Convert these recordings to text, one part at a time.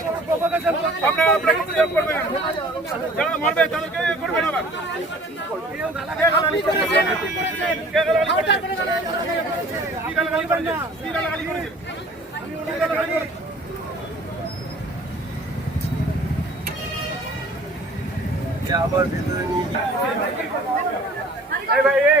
আপনারা আপনারা কিছু ইয়ে করবেন যারা মারবে তাদেরকে ইয়ে করবেন আবার? গালাগালি করেছে? এই ভাই, এই।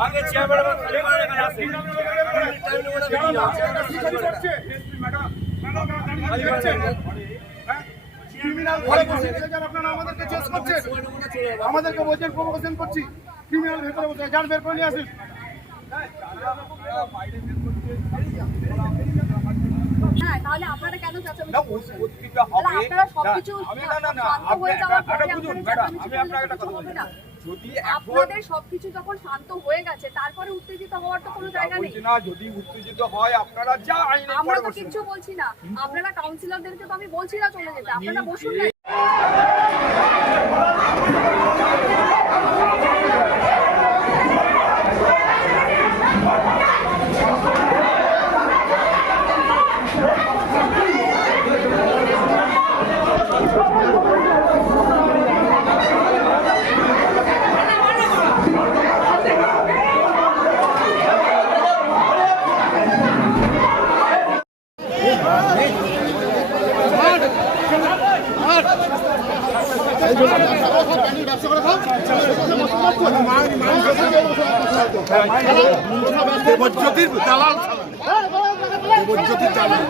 আগে চেয়ারম্যান খালি করে এখানে আমাদেরকে বলছেন প্রভোকেশন করছি ক্রিমিনাল ভেতরে বসে যান বের করে নিয়ে আসুন হ্যাঁ তাহলে আপনারা সবকিছু না, আমি একটা আপনাকে কথা হবে বলি। না। যদি আপনাদের সবকিছু যখন শান্ত হয়ে গেছে তারপরে উত্তেজিত হওয়ার তো কোনো জায়গা নেই। না যদি উত্তেজিত হয় আপনারা যা আইনে আমরা তো বলছি না। আপনারা কাউন্সিলরদেরকে তো আমি বলছি না চলে যেতে আপনারা বসুন না। দেবজ্যোতির দালাল দেবজ্যোতির দালাল